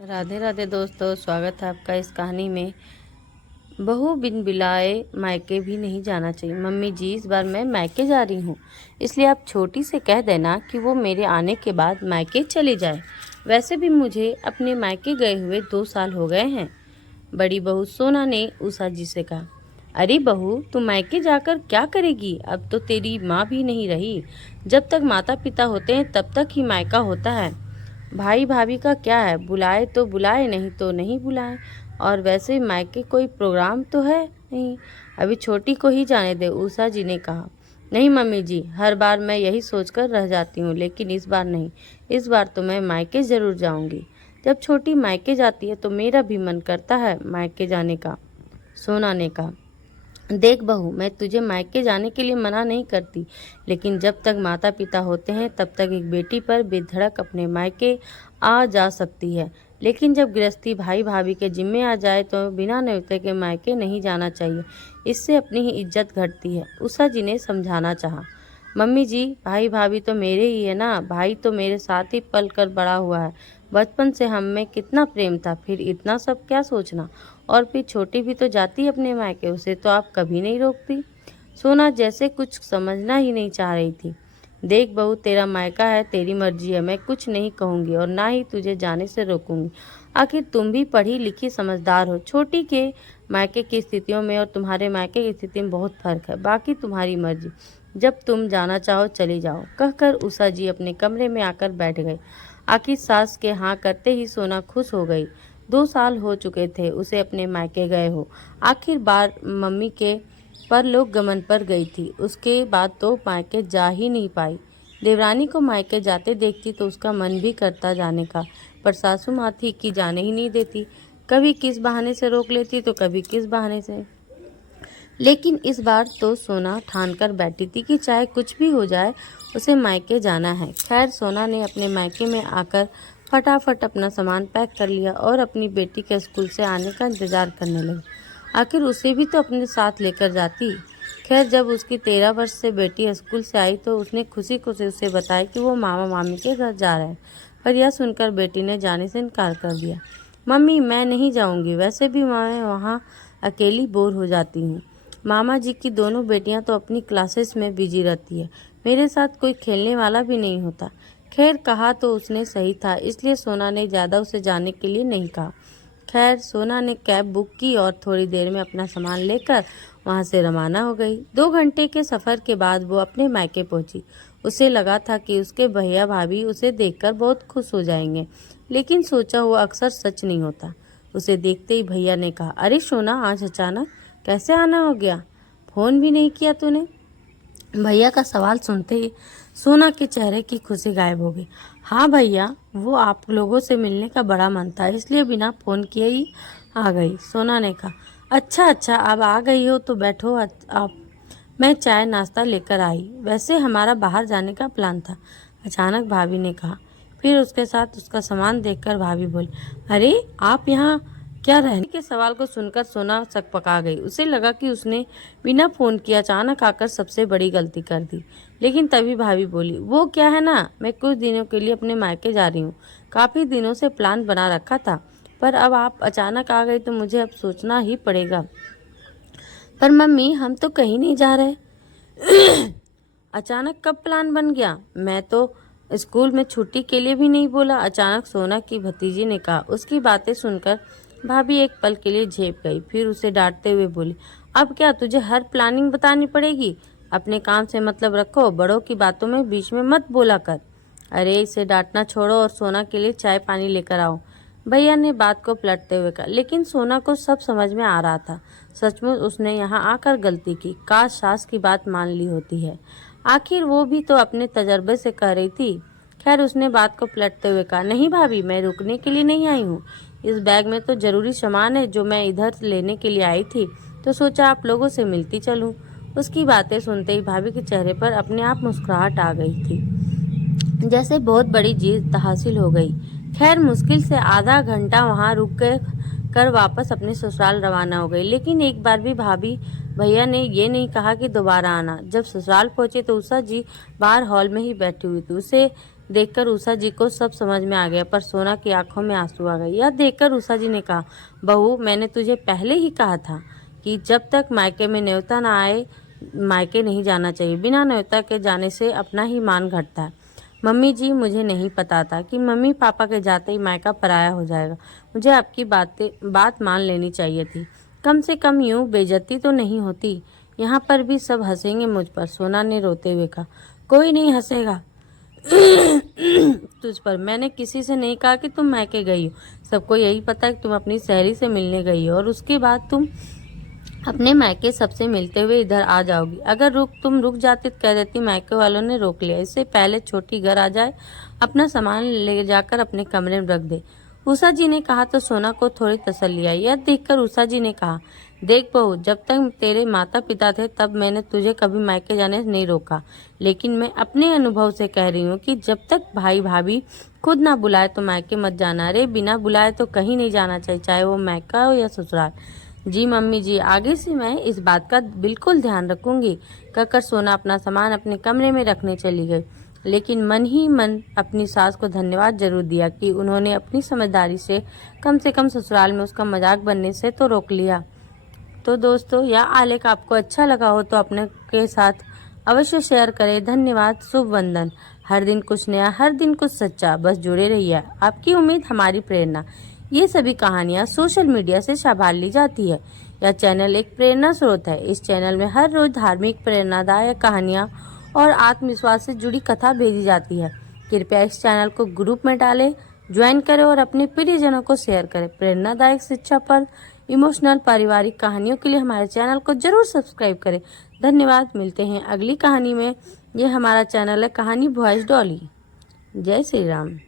राधे राधे दोस्तों, स्वागत है आपका इस कहानी में। बहू बिन बुलाए मायके भी नहीं जाना चाहिए। मम्मी जी, इस बार मैं मायके जा रही हूँ, इसलिए आप छोटी से कह देना कि वो मेरे आने के बाद मायके चली जाए। वैसे भी मुझे अपने मायके गए हुए 2 साल हो गए हैं। बड़ी बहू सोना ने उषा जी से कहा। अरे बहू, तू मायके जाकर क्या करेगी? अब तो तेरी माँ भी नहीं रही। जब तक माता पिता होते हैं तब तक ही मायका होता है। भाई भाभी का क्या है, बुलाए तो बुलाए, नहीं तो नहीं बुलाए। और वैसे मायके कोई प्रोग्राम तो है नहीं, अभी छोटी को ही जाने दे, उषा जी ने कहा। नहीं मम्मी जी, हर बार मैं यही सोचकर रह जाती हूँ, लेकिन इस बार नहीं। इस बार तो मैं मायके जरूर जाऊंगी। जब छोटी मायके जाती है तो मेरा भी मन करता है मायके जाने का, सोना ने कहा। देख बहू, मैं तुझे मायके जाने के लिए मना नहीं करती, लेकिन जब तक माता पिता होते हैं तब तक एक बेटी पर बेधड़क अपने मायके आ जा सकती है। लेकिन जब गृहस्थी भाई भाभी के जिम्मे आ जाए तो बिना न्योते के मायके नहीं जाना चाहिए। इससे अपनी ही इज्जत घटती है, उषा जी ने समझाना चाहा। मम्मी जी, भाई भाभी तो मेरे ही है ना। भाई तो मेरे साथ ही पल कर बड़ा हुआ है। बचपन से हम में कितना प्रेम था, फिर इतना सब क्या सोचना। और फिर छोटी भी तो जाती अपने मायके, उसे तो आप कभी नहीं रोकती। सोना जैसे कुछ समझना ही नहीं चाह रही थी। देख बहू, तेरा मायका है, तेरी मर्जी है, मैं कुछ नहीं कहूंगी और ना ही तुझे जाने से रोकूंगी। आखिर तुम भी पढ़ी लिखी समझदार हो। छोटी के मायके की स्थितियों में और तुम्हारे मायके की स्थिति में बहुत फर्क है। बाकी तुम्हारी मर्जी, जब तुम जाना चाहो चली जाओ, कहकर उषा जी अपने कमरे में आकर बैठ गई। आखिर सास के हाँ करते ही सोना खुश हो गई। 2 साल हो चुके थे उसे अपने मायके गए हो। आखिर बार मम्मी के परलोक गमन पर गई थी, उसके बाद तो मायके जा ही नहीं पाई। देवरानी को मायके जाते देखती तो उसका मन भी करता जाने का, पर सासू माँ थी कि जाने ही नहीं देती। कभी किस बहाने से रोक लेती तो कभी किस बहाने से। लेकिन इस बार तो सोना ठान कर बैठी थी कि चाहे कुछ भी हो जाए उसे मायके जाना है। खैर, सोना ने अपने मायके में आकर फटाफट अपना सामान पैक कर लिया और अपनी बेटी के स्कूल से आने का इंतजार करने लगी। आखिर उसे भी तो अपने साथ लेकर जाती। खैर, जब उसकी 13 वर्ष से बेटी स्कूल से आई तो उसने खुशी खुशी उसे बताया कि वो मामा मामी के घर जा रहे हैं। पर यह सुनकर बेटी ने जाने से इनकार कर दिया। मम्मी, मैं नहीं जाऊंगी, वैसे भी मैं वहाँ अकेली बोर हो जाती हूँ। मामा जी की दोनों बेटियां तो अपनी क्लासेस में बिजी रहती है, मेरे साथ कोई खेलने वाला भी नहीं होता। खैर, कहा तो उसने सही था, इसलिए सोना ने ज़्यादा उसे जाने के लिए नहीं कहा। खैर, सोना ने कैब बुक की और थोड़ी देर में अपना सामान लेकर वहां से रवाना हो गई। 2 घंटे के सफ़र के बाद वो अपने मायके पहुंची। उसे लगा था कि उसके भैया भाभी उसे देखकर बहुत खुश हो जाएंगे, लेकिन सोचा हुआ अक्सर सच नहीं होता। उसे देखते ही भैया ने कहा, अरे सोना, आज अचानक कैसे आना हो गया? फोन भी नहीं किया तूने? भैया का सवाल सुनते ही सोना के चेहरे की खुशी गायब हो गई। हाँ भैया, वो आप लोगों से मिलने का बड़ा मन था, इसलिए बिना फोन किए ही आ गई, सोना ने कहा। अच्छा अच्छा, अब आ गई हो तो बैठो। आप, मैं चाय नाश्ता लेकर आई। वैसे हमारा बाहर जाने का प्लान था, अचानक भाभी ने कहा। फिर उसके साथ उसका सामान देखकर भाभी बोली, अरे आप यहाँ क्या रहने के सवाल को सुनकर सोना सकपका गई। उसे लगा कि उसने बिना फोन किए अचानक आकर सबसे बड़ी गलती कर दी। लेकिन तभी भाभी बोली, वो क्या है ना, मैं कुछ दिनों के लिए अपने मायके जा रही हूँ। काफी दिनों से प्लान बना रखा था, पर अब आप अचानक आ गई तो मुझे अब सोचना ही पड़ेगा। पर मम्मी, हम तो कहीं नहीं जा रहे। अचानक कब प्लान बन गया? मैं तो स्कूल में छुट्टी के लिए भी नहीं बोला, अचानक सोना की भतीजी ने कहा। उसकी बातें सुनकर भाभी एक पल के लिए झेप गई, फिर उसे डांटते हुए बोली, अब क्या तुझे हर प्लानिंग बतानी पड़ेगी? अपने काम से मतलब रखो, बड़ों की बातों में बीच में मत बोला कर। अरे, इसे डांटना छोड़ो और सोना के लिए चाय पानी लेकर आओ, भैया ने बात को पलटते हुए कहा। लेकिन सोना को सब समझ में आ रहा था, सचमुच उसने यहाँ आकर गलती की। काश सास की बात मान ली होती है, आखिर वो भी तो अपने तजर्बे से कह रही थी। खैर, उसने बात को पलटते हुए कहा, नहीं भाभी, मैं रुकने के लिए नहीं आई हूँ। इस बैग में तो जरूरी सामान है जो मैं इधर लेने के लिए आई थी, तो सोचा आप लोगों से मिलती चलूं। उसकी बातें सुनते ही भाभी के चेहरे पर अपने आप मुस्कुराहट आ गई थी, जैसे बहुत बड़ी जीत हासिल हो गई। खैर, मुश्किल से आधा घंटा वहां रुक कर वापस अपने ससुराल रवाना हो गई। लेकिन एक बार भी भाभी भैया ने ये नहीं कहा कि दोबारा आना। जब ससुराल पहुंचे तो उषा जी बाहर हॉल में ही बैठी हुई थी। उसे देखकर उषा जी को सब समझ में आ गया, पर सोना की आंखों में आंसू आ गए। यह देखकर उषा जी ने कहा, बहू, मैंने तुझे पहले ही कहा था कि जब तक मायके में न्योता ना आए मायके नहीं जाना चाहिए। बिना न्योता के जाने से अपना ही मान घटता है। मम्मी जी, मुझे नहीं पता था कि मम्मी पापा के जाते ही मायका पराया हो जाएगा। मुझे आपकी बात मान लेनी चाहिए थी। कम से कम यूं बेइज्जती तो नहीं होती। यहाँ पर भी सब हंसेंगे मुझ पर, सोना ने रोते हुए कहा। कोई नहीं हंसेगा तुझ पर। मैंने किसी से नहीं कहा कि तुम मायके गई हो। सबको यही पता है कि तुम अपनी सहेली से मिलने गई हो और उसके बाद तुम अपने मायके सबसे मिलते हुए इधर आ जाओगी। अगर तुम रुक जाती तो कह देती मायके वालों ने रोक लिया। इससे पहले छोटी घर आ जाए, अपना सामान ले जाकर अपने कमरे में रख दे। उषा जी ने कहा तो सोना को थोड़ी तसल्ली आई। यह देखकर उषा जी ने कहा, देख बहू, जब तक तेरे माता पिता थे तब मैंने तुझे कभी मायके जाने से नहीं रोका, लेकिन मैं अपने अनुभव से कह रही हूँ कि जब तक भाई भाभी खुद ना बुलाए तो मायके मत जाना। अरे बिना बुलाए तो कहीं नहीं जाना चाहिए, चाहे वो मायका हो या ससुराल। जी मम्मी जी, आगे से मैं इस बात का बिल्कुल ध्यान रखूंगी, कहकर सोना अपना सामान अपने कमरे में रखने चली गई। लेकिन मन ही मन अपनी सास को धन्यवाद जरूर दिया कि उन्होंने अपनी समझदारी से कम ससुराल में उसका मजाक बनने से तो रोक लिया। तो दोस्तों, यह आलेख आपको अच्छा लगा हो तो अपने के साथ अवश्य शेयर करें। धन्यवाद। शुभ वंदन। हर दिन कुछ नया, हर दिन कुछ सच्चा। बस जुड़े रहिए। आपकी उम्मीद हमारी प्रेरणा। ये सभी कहानियाँ सोशल मीडिया से संभाल ली जाती है। यह चैनल एक प्रेरणा स्रोत है। इस चैनल में हर रोज धार्मिक, प्रेरणादायक कहानियाँ और आत्मविश्वास से जुड़ी कथा भेजी जाती है। कृपया इस चैनल को ग्रुप में डालें, ज्वाइन करें और अपने प्रियजनों को शेयर करें। प्रेरणादायक, शिक्षा पर, इमोशनल, पारिवारिक कहानियों के लिए हमारे चैनल को जरूर सब्सक्राइब करें। धन्यवाद। मिलते हैं अगली कहानी में। ये हमारा चैनल है कहानी वॉइस डॉली। जय श्री राम।